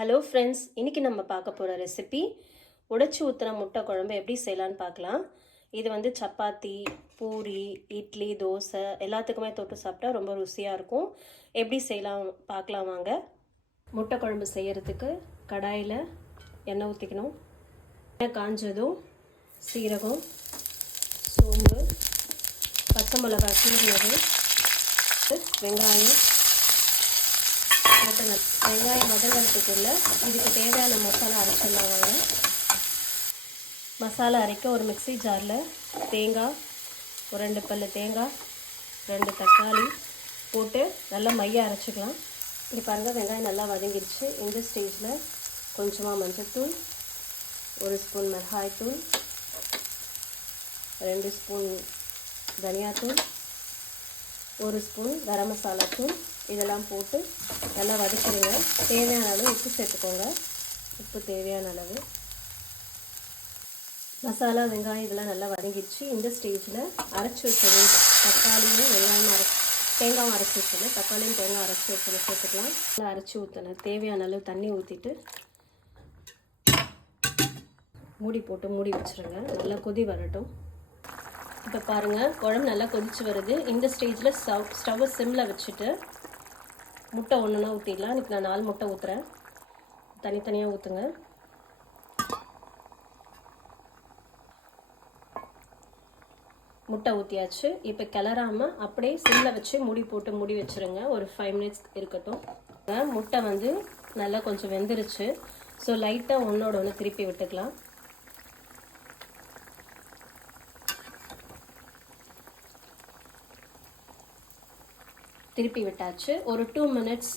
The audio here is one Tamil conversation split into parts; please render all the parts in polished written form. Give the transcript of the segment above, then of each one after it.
ஹலோ ஃப்ரெண்ட்ஸ், இன்றைக்கி நம்ம பார்க்க போகிற ரெசிபி உடைச்சி ஊற்றுன முட்டை குழம்பு எப்படி செய்யலான்னு பார்க்கலாம். இது வந்து சப்பாத்தி, பூரி, இட்லி, தோசை எல்லாத்துக்குமே தொட்டு சாப்பிட்டா ரொம்ப ருசியாக இருக்கும். எப்படி செய்யலாம் பார்க்கலாம் வாங்க. முட்டை குழம்பு செய்கிறதுக்கு கடாயில் எண்ணெய் ஊற்றிக்கணும். எண்ணெய் காஞ்சதும் சீரகம், சோம்பு, பச்சை மிளகாய் கீறினது, வெங்காயம் வெங்காயம் வதங்கிறதுக்குள்ள இதுக்கு தேவையான மசாலா அரைச்சிடலாம் வாங்க. மசாலா அரைக்க ஒரு மிக்ஸி ஜாரில் தேங்காய், ஒரு 2 பல்லு தேங்காய், 2 தக்காளி போட்டு நல்லா மைய அரைச்சிக்கலாம். இது பாருங்கள், வெங்காயம் நல்லா வதங்கிடுச்சு. இந்த ஸ்டேஜில் கொஞ்சமாக மஞ்சள்தூள், 1 ஸ்பூன் மிளகாய்த்தூள், 2 ஸ்பூன் தனியாத்தூள், 1 ஸ்பூன் கரம் மசாலா தூள் இதெல்லாம் போட்டு நல்லா வதக்கிடுங்க. தேவையான அளவு உப்பு சேர்த்துக்கோங்க. உப்பு தேவையான அளவு. மசாலா, வெங்காயம் இதெல்லாம் நல்லா வதங்கிடுச்சு. இந்த ஸ்டேஜில் அரைச்சி வச்சது தக்காளியும் வெங்காயம் தேங்காயும் அரைச்சி வச்சது, தக்காளியும் தேங்காய் அரைச்சி வச்சதை சேர்த்துக்கலாம். நல்லா அரைச்சி ஊற்றணும். தேவையான அளவு தண்ணி ஊற்றிட்டு மூடி போட்டு மூடி வச்சுருங்க. நல்லா கொதி வரட்டும். இப்போ பாருங்கள், குழம்பு நல்லா கொதிச்சு வருது. இந்த ஸ்டேஜில் ஸ்டவ்வை சிம்மில் வச்சுட்டு முட்டை ஒன்றுனா ஊற்றிடலாம். இன்றைக்கி நான் 4 முட்டை ஊற்றுறேன். தனித்தனியாக ஊற்றுங்க. முட்டை ஊற்றியாச்சு. இப்போ கிளறாமல் அப்படியே சிம்மில் வச்சு மூடி போட்டு மூடி வச்சுருங்க. ஒரு 5 மினிட்ஸ் இருக்கட்டும். முட்டை வந்து நல்லா கொஞ்சம் வெந்துருச்சு. ஸோ லைட்டாக ஒன்றோட ஒன்று திருப்பி விட்டுக்கலாம். திருப்பி விட்டாச்சு. ஒரு 2 மினிட்ஸ்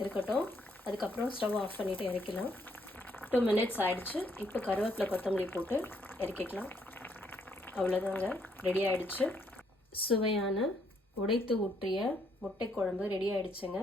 இருக்கட்டும். அதுக்கப்புறம் ஸ்டவ் ஆஃப் பண்ணிவிட்டு இறக்கலாம். 2 மினிட்ஸ் ஆகிடுச்சு. இப்போ கருவேப்பிலை, கொத்தமல்லி போட்டு இறக்கிக்கலாம். அவ்வளோதாங்க, ரெடி ஆகிடுச்சு. சுவையான உடைத்து ஊற்றிய முட்டை குழம்பு ரெடி ஆகிடுச்சுங்க.